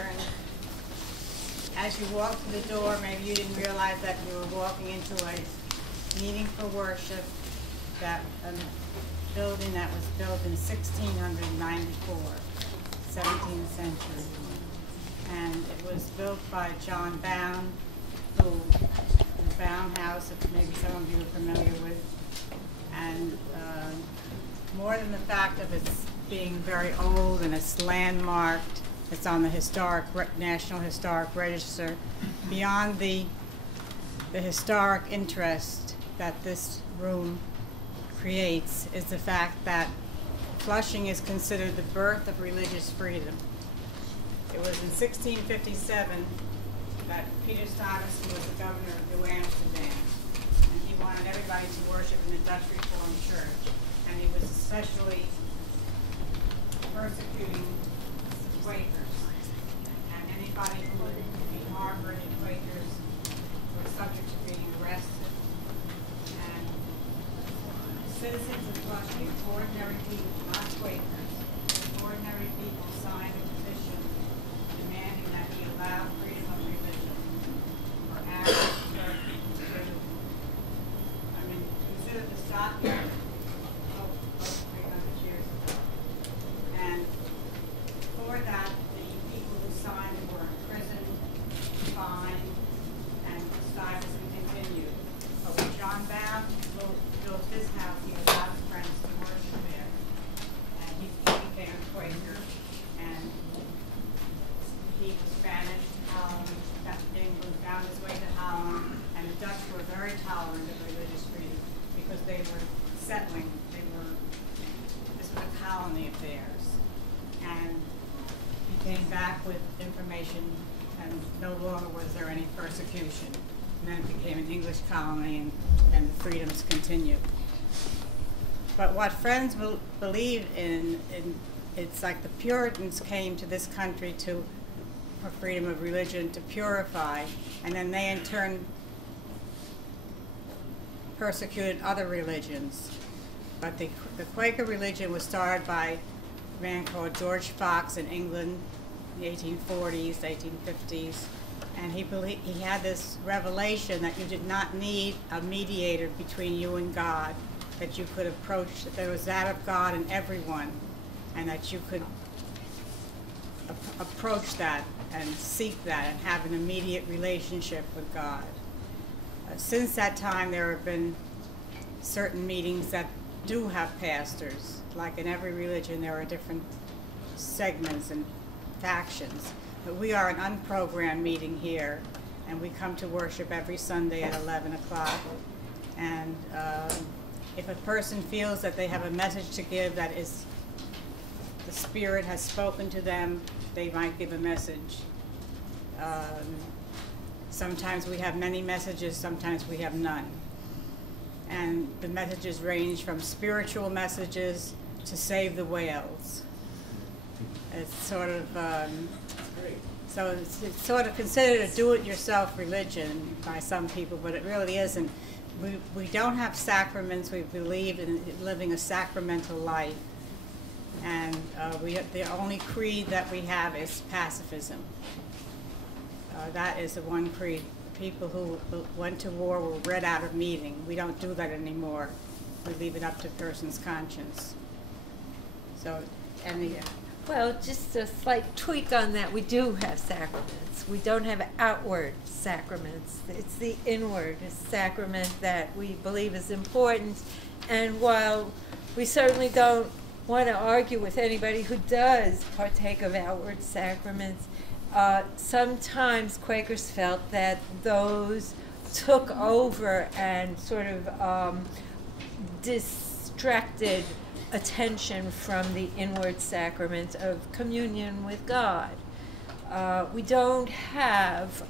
here, and as you walk through the door, maybe you didn't realize that you were walking into a meeting for worship, that a building that was built in 1694, 17th century. And it was built by John Bound, who the Bound House, that maybe some of you are familiar with. And more than the fact of its being very old and it's landmarked, it's on the National Historic Register, beyond the historic interest that this room creates is the fact that Flushing is considered the birth of religious freedom. It was in 1657 that Peter Stuyvesant was the governor of New Amsterdam, and he wanted everybody to worship in the Dutch Reformed Church, and he was especially persecuting Quakers, and anybody who would be harboring Quakers were subject to being arrested. And citizens of Flushing, ordinary people, not Quakers, ordinary people signed a petition demanding that he allow freedom of religion for average Turkey to live. I mean, consider this document over 300 years ago. And for that, the people who signed it were imprisoned, fined, and Stuyvesant continued. But when John Bound built his house, he allowed his friends to worship there. And he became a Quaker, and he was banished to Holland. England found his way to Holland, and the Dutch were very tolerant of religious freedom because they were settling. This was a colony of theirs. And he came back with information, and no longer was there any persecution. And then it became an English colony, and the freedoms continued. But what Friends believe in, it's like the Puritans came to this country for freedom of religion to purify, and then they in turn persecuted other religions. But the Quaker religion was started by a man called George Fox in England in the 1840s, 1850s, and he had this revelation that you did not need a mediator between you and God, that you could approach, that there was that of God in everyone, and that you could approach that and seek that and have an immediate relationship with God. Since that time, there have been certain meetings that do have pastors. Like in every religion, there are different segments and factions. But we are an unprogrammed meeting here, and we come to worship every Sunday at 11 o'clock. And if a person feels that they have a message to give that is the Spirit has spoken to them, they might give a message. Sometimes we have many messages, sometimes we have none. And the messages range from spiritual messages to save the whales. It's sort of, so it's sort of considered a do-it-yourself religion by some people, but it really isn't. We don't have sacraments. We believe in living a sacramental life. And the only creed that we have is pacifism. That is the one creed. People who went to war were read out of meeting. We don't do that anymore. We leave it up to the person's conscience. So, well, just a slight tweak on that. We do have sacraments. We don't have outward sacraments. It's the inward sacrament that we believe is important. And while we certainly don't want to argue with anybody who does partake of outward sacraments, sometimes Quakers felt that those took over and sort of distracted attention from the inward sacrament of communion with God. We don't have,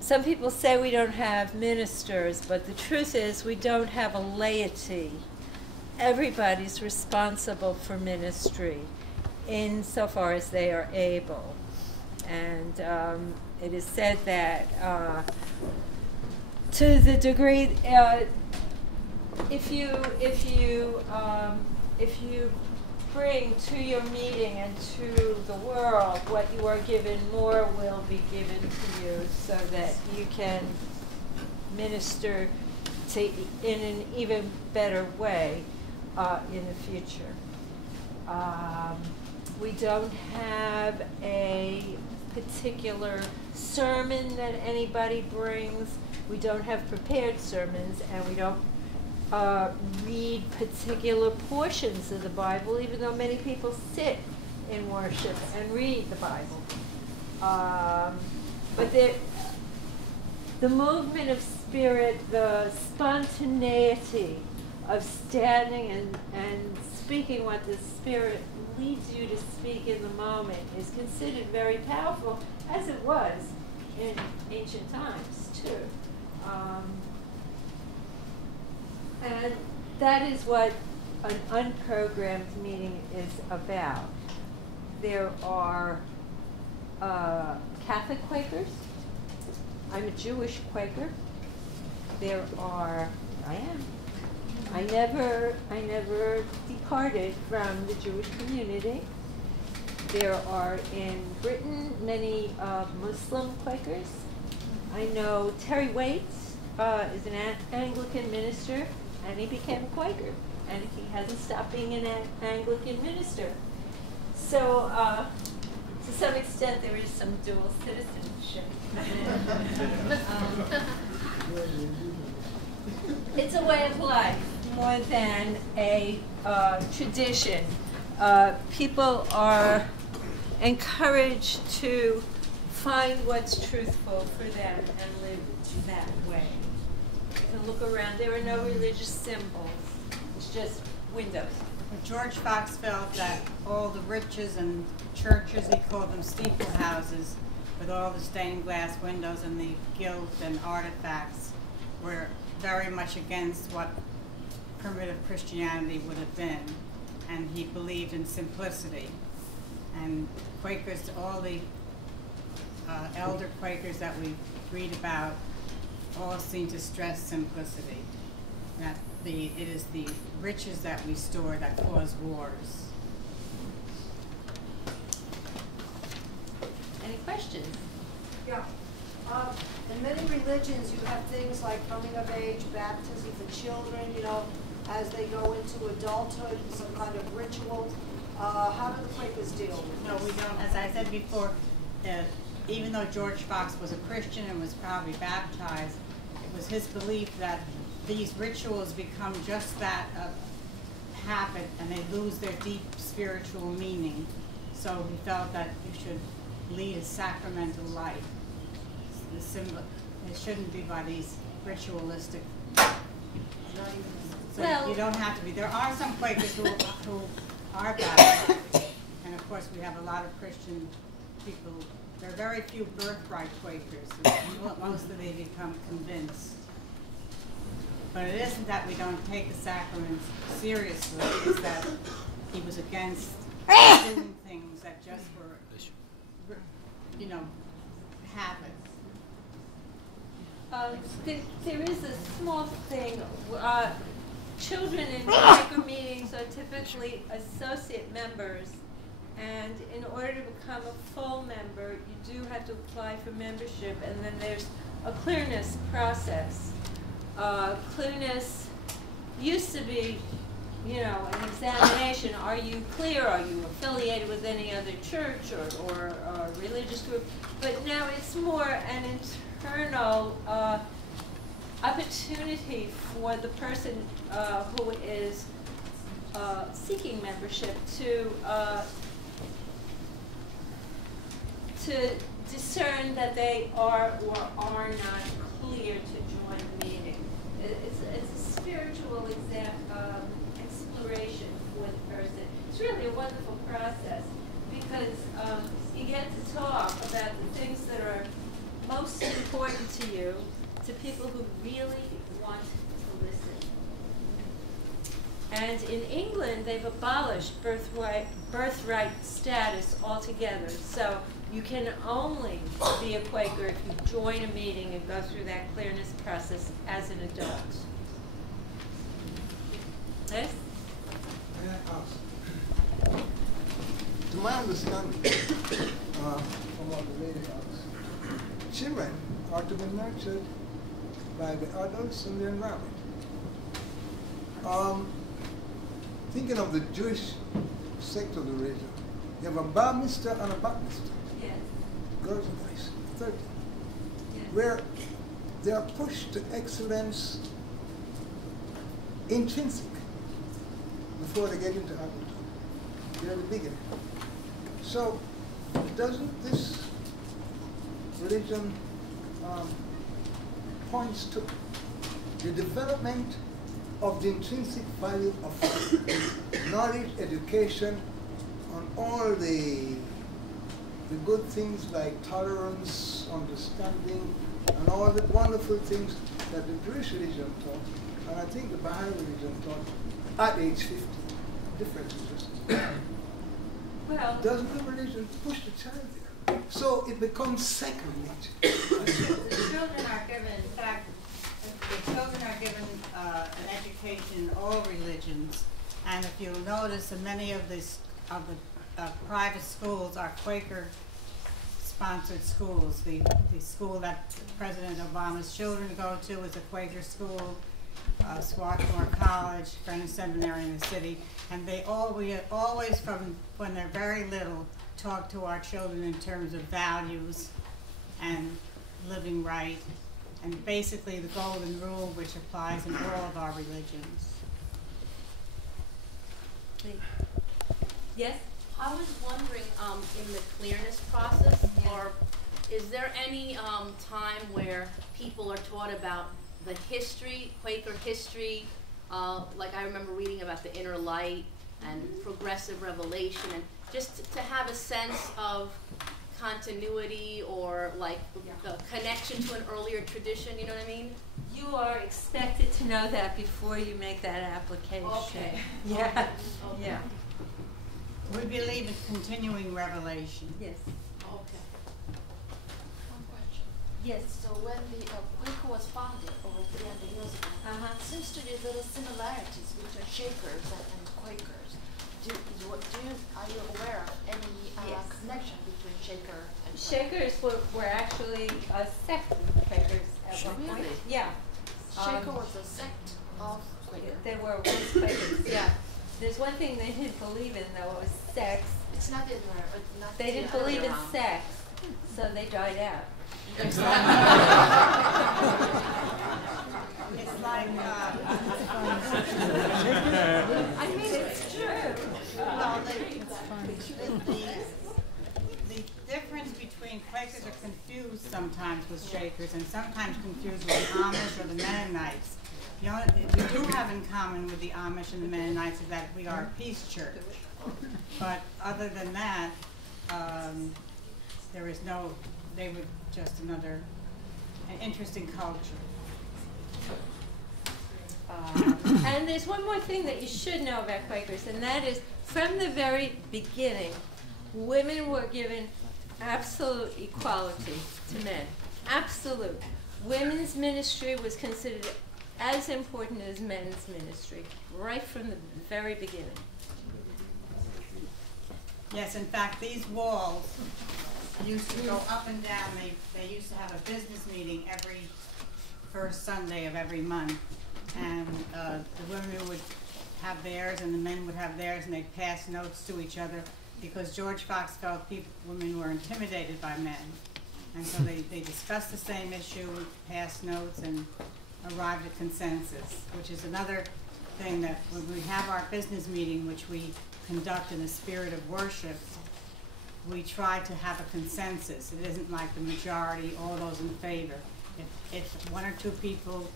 some people say we don't have ministers, but the truth is we don't have a laity. Everybody's responsible for ministry insofar as they are able. And it is said that to the degree, if you bring to your meeting and to the world what you are given, more will be given to you so that you can minister to in an even better way in the future. We don't have a particular sermon that anybody brings. We don't have prepared sermons, and we don't read particular portions of the Bible, even though many people sit in worship and read the Bible. But the movement of spirit, the spontaneity of standing and speaking what the Spirit leads you to speak in the moment is considered very powerful, as it was in ancient times too. And that is what an unprogrammed meeting is about. There are Catholic Quakers. I'm a Jewish Quaker. There are, I never departed from the Jewish community. There are in Britain many Muslim Quakers. I know Terry Waits is an Anglican minister, and he became a Quaker, and he hasn't stopped being an Anglican minister. So to some extent there is some dual citizenship. It's a way of life more than a tradition. People are encouraged to find what's truthful for them and live that way. You can look around. There are no religious symbols. It's just windows. George Fox felt that all the riches and churches, he called them steeple houses, with all the stained glass windows and the gilt and artifacts, were very much against what primitive Christianity would have been. And he believed in simplicity. And Quakers, all the elder Quakers that we read about, all seem to stress simplicity. That it is the riches that we store that cause wars. Any questions? Yeah. In many religions, you have things like coming of age, baptism for children, you know, as they go into adulthood, some kind of ritual. How do the Quakers deal with this? No, we don't. As I said before, even though George Fox was a Christian and was probably baptized, it was his belief that these rituals become just that habit, and they lose their deep spiritual meaning. So he felt that you should lead a sacramental life. The symbol, it shouldn't be by these ritualistic. So Well, you don't have to be. There are some Quakers who are baptized, and of course we have a lot of Christian people. There are very few birthright Quakers. Mostly they become convinced. But it isn't that we don't take the sacraments seriously. It's that he was against doing things that just were, you know, habits. There is a small thing. Children in Quaker meetings are typically associate members, and in order to become a full member, you do have to apply for membership, and then there's a clearness process. Clearness used to be, you know, an examination. Are you clear? Are you affiliated with any other church or religious group? But now it's more an internal opportunity for the person who is seeking membership to discern that they are or are not clear to join the meeting. It's a spiritual exploration for the person. It's really a wonderful process because you get to talk about the things that are most important to you to people who really want to listen. And in England, they've abolished birthright status altogether. So you can only be a Quaker if you join a meeting and go through that clearness process as an adult. Yes? to my understanding, from what the lady asked, children are to be nurtured by the adults in the environment. Thinking of the Jewish sect of the religion, you have a bar mitzvah and a bat mitzvah. Yes. Girls and boys, 30. Yes. Where they are pushed to excellence intrinsic before they get into adulthood. They're at the beginning. So, doesn't this religion points to the development of the intrinsic value of knowledge, education, on all the good things like tolerance, understanding, and all the wonderful things that the Jewish religion taught, and I think the Baha'i religion taught at age 50. Different interests. Well, Doesn't the religion push the child there? So it becomes second nature. The children are given, in fact, the children are given an education in all religions, and if you'll notice, many of the private schools are Quaker-sponsored schools. The school that President Obama's children go to is a Quaker school. Swarthmore College, Brennan Seminary in the city, and we always, from when they're very little, talk to our children in terms of values and living right, and basically the golden rule which applies in all of our religions. yes? I was wondering, in the clearness process, or is there any time where people are taught about the history, Quaker history, like I remember reading about the inner light and progressive revelation, and just to have a sense of continuity or like the connection to an earlier tradition, you know what I mean? You are expected to know that before you make that application. Okay. Yeah, Okay. yeah, We believe in continuing revelation. yes, Okay. One question. yes. So when the Quaker was founded over 300 years ago, seems to be little similarities between Shakers and Quakers. Are you aware of any Yes. connection between Shaker and Quaker? Shakers were actually a sect of Quakers at one point. Really? Yeah. Shaker was a sect of Quaker. They were once Quakers, yeah. There's one thing they didn't believe in, though, was sex. It's not in there. Not They didn't the other believe way in around. sex, so they died out. It's like, I mean, it's true. well, the difference between Quakers are confused sometimes with Shakers and sometimes confused with the Amish or the Mennonites. The only we do have in common with the Amish and the Mennonites is that we are a peace church. But other than that, there is no, they were just an interesting culture. And there's one more thing that you should know about Quakers, and that is, from the very beginning, women were given absolute equality to men. Absolute. Women's ministry was considered as important as men's ministry, right from the very beginning. Yes, in fact, these walls used to go up and down. They used to have a business meeting every first Sunday of every month. And the women would have theirs and the men would have theirs, and they'd pass notes to each other because George Fox felt women were intimidated by men. And so they discussed the same issue, passed notes, and arrived at consensus, which is another thing that when we have our business meeting, which we conduct in a spirit of worship, we try to have a consensus. It isn't like the majority, all those in favor. If one or two people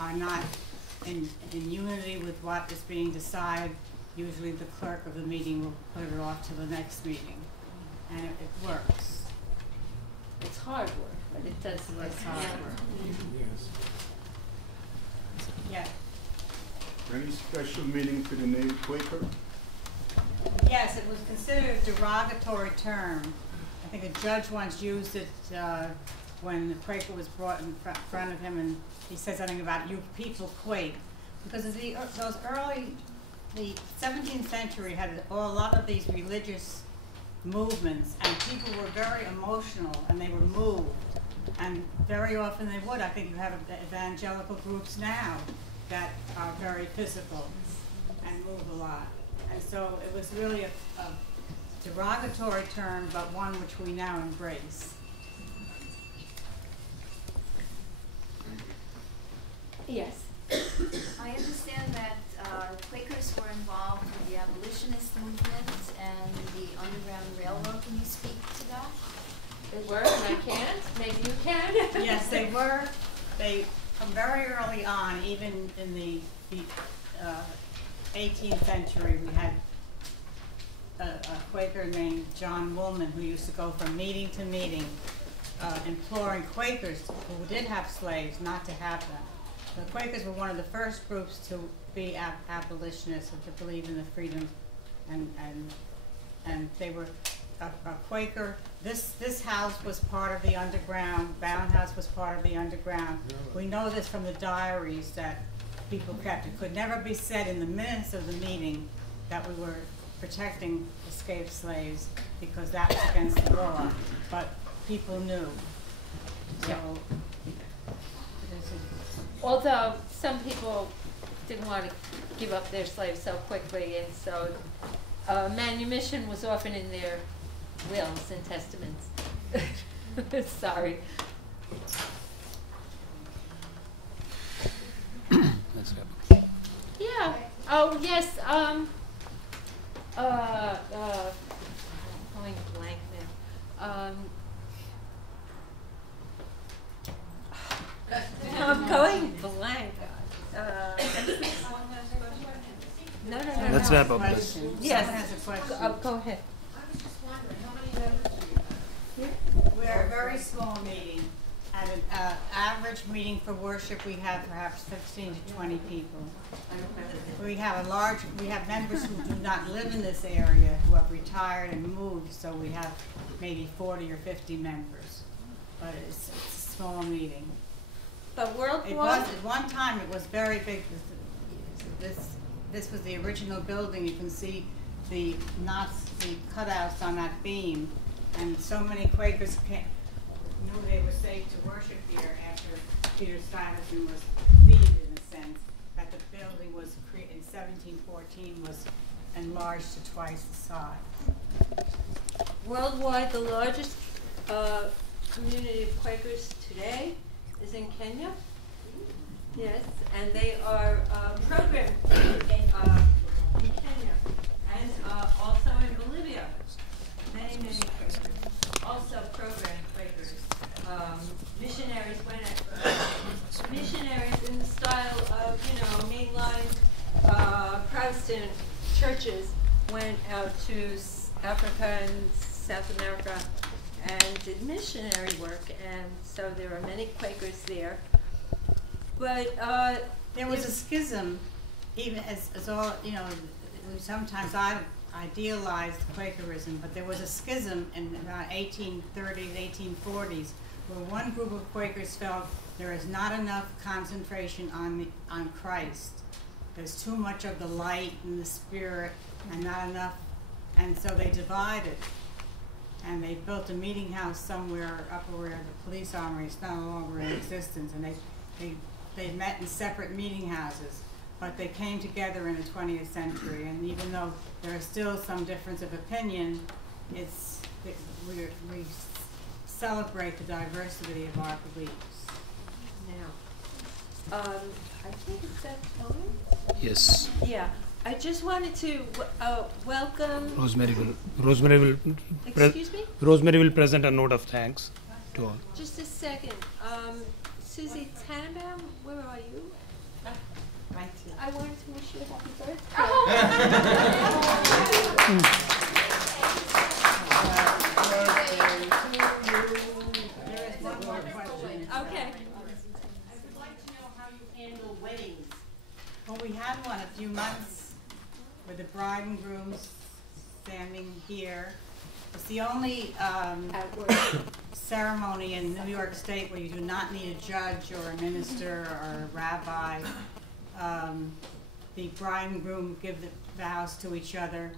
are not in unity with what is being decided, usually the clerk of the meeting will put it off to the next meeting. And it works. It's hard work, but it does work. It's hard work. Yes. Yeah. Any special meaning to the name Quaker? Yes, it was considered a derogatory term. I think a judge once used it when the Quaker was brought in front of him, and he said something about, "You people quake," because of the 17th century had a lot of these religious movements, and people were very emotional and they were moved. And very often they would. I think you have evangelical groups now that are very physical and move a lot. And so it was really a derogatory term, but one which we now embrace. Yes. I understand that Quakers were involved with the abolitionist movement and the Underground Railroad. Can you speak to that? They were, and I can't. Maybe you can. Yes, they were. They, from very early on, even in the 18th century, we had a Quaker named John Woolman who used to go from meeting to meeting, imploring Quakers who did have slaves not to have them. The Quakers were one of the first groups to be abolitionists and to believe in the freedom, and they were a Quaker. This house was part of the underground. Bound House was part of the underground. We know this from the diaries that people kept. It could never be said in the minutes of the meeting that we were protecting escaped slaves because that was against the law, but people knew. So, Although some people didn't want to give up their slaves so quickly, and so manumission was often in their wills and testaments. Sorry. That's good. Yeah. Oh yes. Going blank now. I'm going blank. No. Let's wrap up this. Yes. Someone has a question. Go ahead. I was just wondering, how many members do you have? We're a very small meeting. At an average meeting for worship, we have perhaps 15 to 20 people. We have members who do not live in this area who have retired and moved, so we have maybe 40 or 50 members. But it's a small meeting. But worldwide. It was at one time. It was very big. This was the original building. You can see the cutouts on that beam, and so many Quakers knew they were safe to worship here after Peter Stuyvesant was defeated, in a sense, that the building was in 1714 was enlarged to twice the size. Worldwide, the largest community of Quakers today is in Kenya. Yes, and they are programmed in Kenya and also in Bolivia. Many Quakers, also programmed Quakers. Missionaries went at missionaries in the style of mainline Protestant churches went out to Africa and South America and did missionary work, and so there are many Quakers there. But there was a schism, even as all sometimes I idealized Quakerism, but there was a schism in about 1830s, 1840s, where one group of Quakers felt there is not enough concentration on Christ. There's too much of the light and the spirit, and not enough, and so they divided. And they built a meeting house somewhere up where the police armory is no longer in existence, and they met in separate meeting houses, but they came together in the 20th century. And even though there is still some difference of opinion, we celebrate the diversity of our beliefs. now, I think it's that time. Yes. Yeah. I just wanted to welcome. Rosemary will Excuse me? Rosemary will present a note of thanks to all. Just a second. Susie Tannenbaum, where are you? Right. I wanted to wish you a happy birthday. There is one more question. Okay. I would like to know how you handle weddings. Well, we had one a few months with the bride and grooms standing here. It's the only ceremony in New York State where you do not need a judge or a minister or a rabbi. The bride and groom give the vows to each other,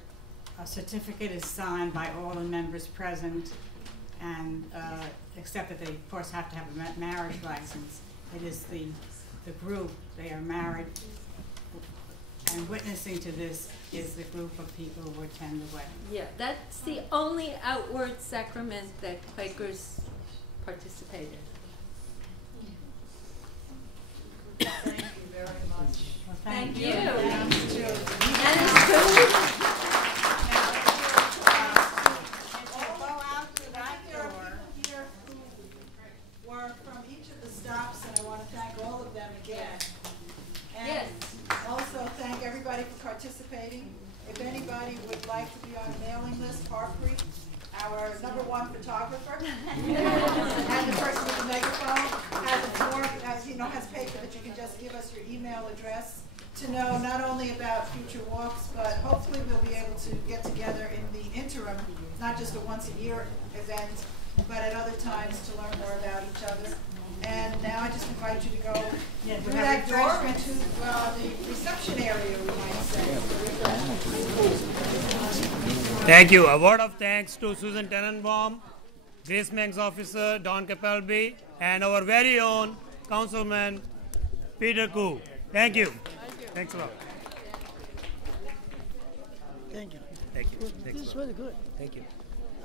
a certificate is signed by all the members present, and except that they, of course, have to have a marriage license. It is the group, they are married, and witnessing to this is the group of people who attend the wedding. Yeah, that's the only outward sacrament that Quakers participate in. Thank you very much. Well, Thank you. Thanks to And it's true. go out through that There are door. people here who were from each of the stops, and I want to thank all of them again. And Yes. also thank everybody for participating. If anybody would like to be on a mailing list, Harpreet, our #1 photographer, and the person with the megaphone has a form, has paper that you can just give us your email address to know not only about future walks, but hopefully we'll be able to get together in the interim, not just a once-a-year event, but at other times to learn more about each other. And now I just invite you to go through that door into the reception area, we might say. Thank you. A word of thanks to Susan Tenenbaum, Grace Meng's officer, Don Capalby, and our very own Councilman Peter Koo. Thank you. Thanks a lot. Thank you. Thank you. Thanks This a is lot. really good. Thank you.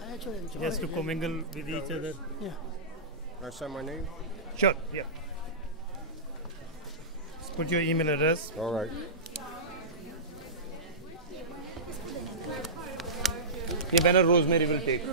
I actually enjoy Just to it. commingle with each other. Yeah. Can I say my name? Sure. Yeah. Just put your email address. All right. ये banner Rosemary will take.